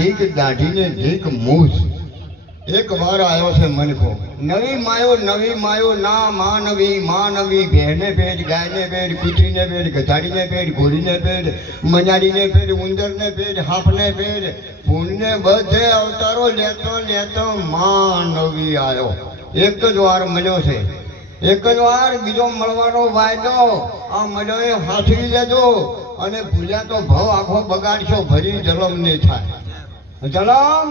ઢીક દાઢીને ઢીક મૂછ. એક વાર આવ્યો છે મનકો, નવી માયો ના માનવી બહેને પેટ, ગાયને પેટ, કૂતરીને પેટ, ગધાડીને પેટ, ઘોડીને પેટ, મજાડીને પેટ, ઉંદરને પેટ, હાફને પેટ, ભૂંડને બધે અવતારો લેતો માનવી આવ્યો. એક જ વાર મળ્યો છે, એક જ વાર બીજો મળવાનો વાયદો આ મળ્યો એ હાથવી લેજો, અને ભૂલ્યા તો ભાવ આખો બગાડશો, ભરી જલમ ને થાય. જલમ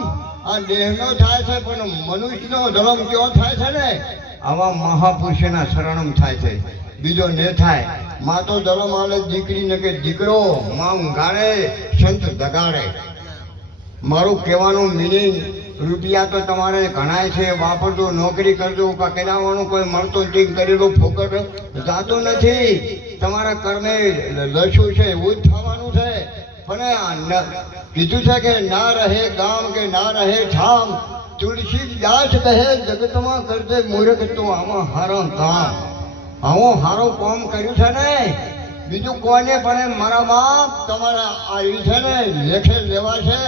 આ દેહનો થાય છે, પણ મનુષ્યનો જલમ કેવો થાય છે ને, આવા મહાપુરુષના શરણમ થાય છે, બીજો ને થાય. માં તો જલમ આલે દીકરીને કે દીકરો, માં ઊંઘાડે, સંત જગાડે. મારું કહેવાનું મિનિંગ, રૂપિયા તો તમારે ઘણાય છે, વાપરજો, નોકરી કરજો, કરાવવાનું કોઈ મળતો ટીક કરેલું ફોકટ જાતો નથી. તમારા કર્મે લસ્યું છે એવું જ થવાનું છે. પણ કીધું છે કે ના રહે ગામ કે ના રહે ઠામ, તુલસીદાસ કહે જગતમાં કરજે મૂર્ખ તો આમાં હારો કામ. આવો હારો કામ કર્યું છે ને, બીજું કોને પણ મારા બાપ તમારા આવી છે ને લેખે લેવા છે.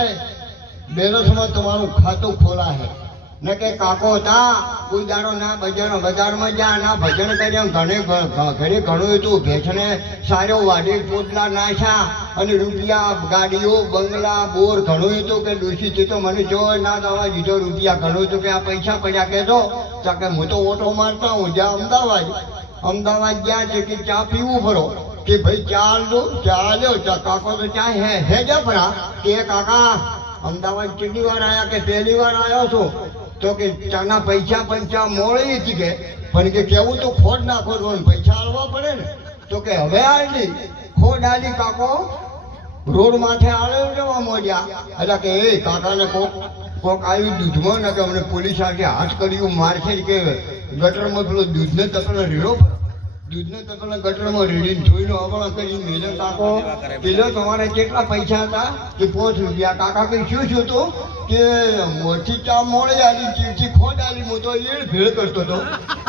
બેરસમાં તમારું ખાતું ખોલા છે ને કે કાકો હતા કોઈ દાડો ના બજારમાં જા, ના ભજન કર્યા, ઘરે ઘણું હતું, ભેંસને સારો વાડી પોટલા નાખ્યા, અને રૂપિયા, ગાડીઓ, બંગલા, બોર ઘણું હતું. કે ડોશી તો મને જો ના દવા દીધો, રૂપિયા ઘણું હતું, કે આ પૈસા પડ્યા કહેતો કે હું તો ઓટો મારતા હું જ્યાં અમદાવાદ ગયા છે કે ચા પીવું પડો, કે ભાઈ ચા લ્યો, કાકો તો ચા હે જપરા, કે કાકા અમદાવાદ કેટલી વાર આવ્યા, કે પહેલી વાર આવ્યો છો, તો કે ચાના પૈસા મોડી હતી, કે પણ કે કેવું તો ખોટ ના ખોટવાનું પૈસા આલવા પડે ને, તો કે હવે આલી ખોટ આલી કાકો રોડ માથે આલે જવા મોડ્યા. એટલે કે એ કાકાને કોક આવ્યું દૂધમાં, ને કે અમને પોલીસ આજે હાથ કર્યું મારશે, કે ગટરમાં પેલો દૂધને તકડે રેડો, દૂધને તકડે ગટરમાં રેડીને જોઈને અવળા કરીને મેલે. કાકો પેલો તમારે કેટલા પૈસા હતા, કે 5 રૂપિયા. કાકા કઈ શું તો કે મોટી ચા મોડે આલી, ચીરચી ખોટ આલી, હું તો એડ ભેળ કરતો હતો.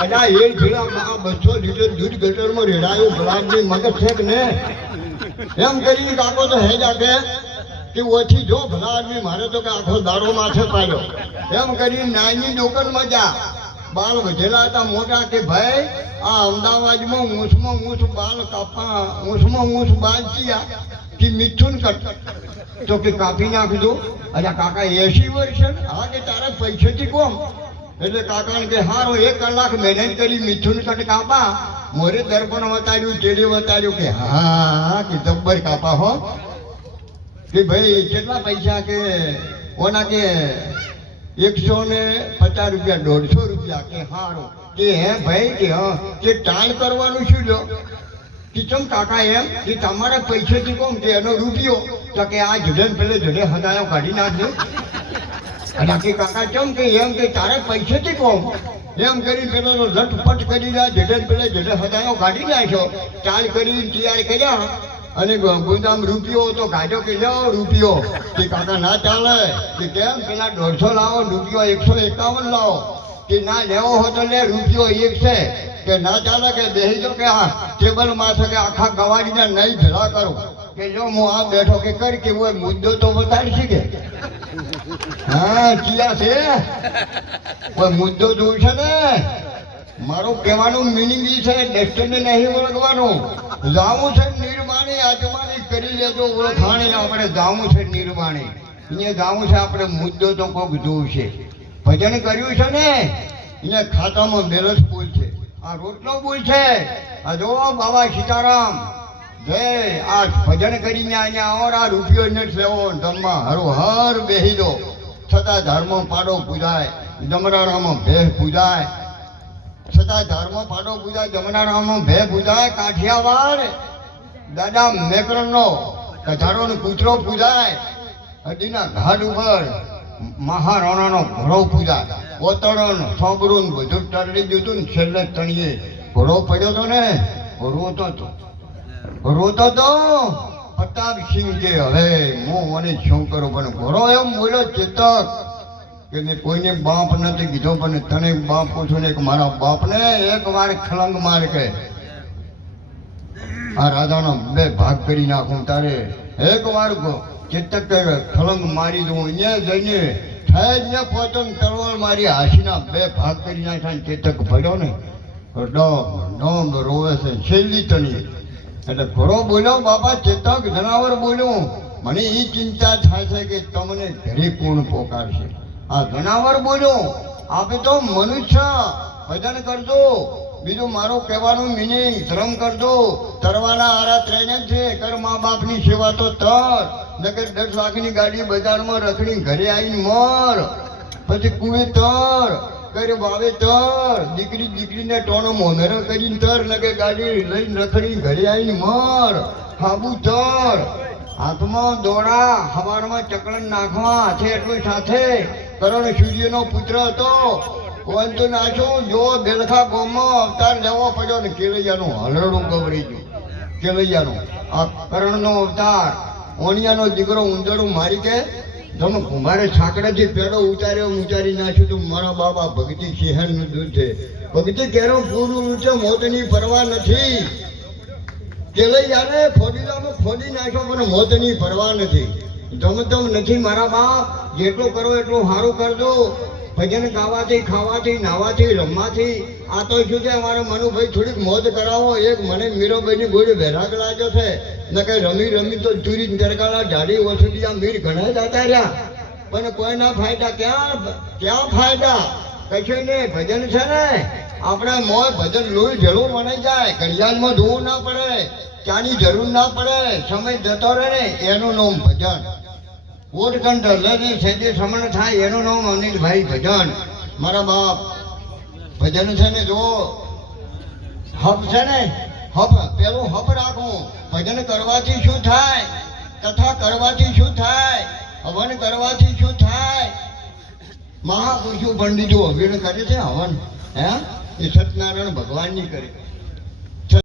અને આ એડ ભેળ 200 લીટર દૂધ ગટરમાં રેડાયું, ભલાદની મગજ છે કે ને, એમ કરીને કાકો તો હે જાકે કે ઓછી જો ભલા આદમી, મારે તો કે આખો દાડો માથે પાડ્યો. એમ કરીને નાની દુકાનમાં જા, બાલ વધેલા હતા મોટા, કે ભાઈ આ અમદાવાદમાં ઊંચમાં બાલ કાપા, ઊંચ બાંધ્યા કે મિથુન કટ, તો કે કાપી નાખજો. અચ્છા કાકા 80 વર્ષ? હા, કે તારા પૈસાથી કોમ. એટલે કાકાને કે હારો 1 કલાક મહેનત કરી, મિથુન કટ કાપા, મોરે દર્પણ વતાડ્યું, તેડી વતાડ્યું, કે હા કે જબ્બર કાપા હો. કે ભાઈ કેટલા પૈસા, કે ઓના કે 150 રૂપિયા, 150 રૂપિયા. કે હારો, કે હે ભાઈ, કે હા, કે ટાણ કરવાનું શું લો, કે ચમ કાકા એમ, કે તમારા પૈસાથી કોમ, કે એનો રૂપિયો, તો કે આ જડે પેલે જડે હદાયો કાઢી નાખજો. અને કે કાકા ચમ, કે એમ, કે તારે પૈસાથી કોમ, એમ કરી પેલો તો ઝટપટ કરી દે, જડે પેલે જડે હદાયો કાઢી નાખ્યો, ચાલ કરી તૈયાર કર્યા, અને ગુદામ રૂપિયો તો કાઢ્યો, કે લ્યો રૂપિયો. કે કાકા ના ચાલે, કે કેમ, પેલા 150 લાવો, રૂપિયો 151 લાવો. કે ના લેવો હોય તો લે, રૂપિયો 1 છે. કે ના ચાલે, કે બેસી જો, કે હા ટેબલ માં છે, કે આખા ગવાડીને નહીં ભેળા કરું. કે જો હું આ બેઠો, કે કરી કે હોય મુદ્દો તો બતાડશે, કે હા ચિયા છે કોઈ મુદ્દો જોવું છે ને. મારું કહેવાનું મિનિંગ એ છે, ડેસ્ટિની નહીં ઓળખવાનું. જાવું છે નિર્માણી, આજમાની કરી લેજો ઓળખાણી. આપણે જાવું છે નિર્માણી, અહીંયા જાવું છે, આપણે મુદ્દો તો કોઈક જોવું છે. ભજન કર્યું છે ને, અહીંયા ખાતામાં બેલેન્સ ફૂલ છે, આ રોટલો ફૂલ છે. આ જો બાબા સીતારામ જય, આ ભજન કરીને અહીંયા આવો, આ રૂપિયો નથી લેવો, ધમમાં હર બેહી દો. છતાં ધર્મ પાડો પૂજાય, જમરાણામાં ભેહ પૂજાય. છતાં ધર્મ પાડો પૂજાય, જમનારામાં ભેહ પૂજાય. કાઠિયાવાડ દાદા મેકરણનો કથારોનો કૂતરો પૂજાય. હદીના ઘાટ ઉપર મહારાણાનો ઘોડો પૂજાય. ઓતરણ સોબડું બધું ટરડી દીધું ને છેલ્લે તણીએ ઘોડો પડ્યો હતો ને, રોતો તો પ્રતાપસિંહ, કે હવે હું મને શું કરું. પણ ઘોડો એમ બોલ્યો ચેતક, કે મેં કોઈને બાપ નથી કીધો, પણ તને બાપ પૂછું ને, કે મારા બાપને 1 વાર ખલંગ માર, કે આ રાધાનો 2 ભાગ કરી નાખું. તારે 1 વાર ચેતક ખલંગ મારી દઉં અહીંયા જઈને થાય ને પોતન તલવાર મારી હાસીના 2 ભાગ કરી નાખ્યા ને ચેતક ભર્યો ને ડોમ રોવે છે છેલ્લી તણી એટલે ઘોડો બોલ્યો બાપા ચેતક જનાવર બોલ્યું મને એ ચિંતા થાય છે કે તમને ઘરે કોણ પોકારશે આ જનાવર બોલ્યો આપે તો મનુષ્ય ભજન કરજો બીજું મારું કહેવાનું મિનિંગ ધર્મ કરજો તરવાના હારા ટ્રેને છે કર મા બાપની સેવા તો તર નકર 10 લાખની ગાડી બજારમાં રખડી ઘરે આવીને મર પછી કુએ તર કરે વાવેતર દીકરીને ટોનો મોમેરો કરીને તર નકે ગાડી લઈને રખડી ઘરે આવીને મર હાબુ તર હાથમાં દોડા હવારમાં ચકલન નાખવા છે એટલું સાથે કરણ સૂર્યનો પુત્ર હતો કોઈ તો નાખ્યું જો બેલખા ગોમમાં અવતાર લેવો પડ્યો ને કેલૈયાનું હલરડું ગવડી ગયું કેલૈયાનું આ કરણનો અવતાર ઓણિયાનો દીકરો ઉંદરડું મારી કે તમે કુંભારે છાકડાથી પેડો ઉતારી નાખ્યું તો મારા બાબા ભક્તિ શહેરનું દૂધ છે ભક્તિ કેરો પૂરું છે મોતની પરવા નથી કેલૈયાને ખોદી નાખ્યો પણ મોતની પરવા નથી તમ નથી મારા બાપ જેટલું કરો એટલું સારું કરજો ભજન ગાવાથી ખાવાથી નાવાથી રમવાથી આ તો શું છે અમારા મનુભાઈ થોડીક મોજ કરાવો એક મને મીરોભાઈની ગોળી વૈરાગ લાગ્યો છે ને કઈ રમી તો ચૂરી તરકાળા ઝાડી ઓછુડિયા મીર ઘણા જતા રહ્યા પણ કોઈના ફાયદા ક્યાં ફાયદા કશું ને ભજન છે ને આપણે મોય ભજન લોહી જરૂર વણાઈ જાય ઘડિયાળમાં ધોવું ના પડે ચાની જરૂર ના પડે સમય જતો રહે ને એનું નામ ભજન વોટ કંટ્રોલરની સેજે સમણ થાય એનું નામ અનિલભાઈ ભજન મારા બાપ ભજન છે ને જો હપ છે ને હપ પેલું હપ રાખવું ભજન કરવાથી શું થાય કથા કરવાથી શું થાય હવન કરવાથી શું થાય મહાપુરુષો પંડિતો હવન કરે છે હવન હે એ સત્યનારાયણ ભગવાનની કરે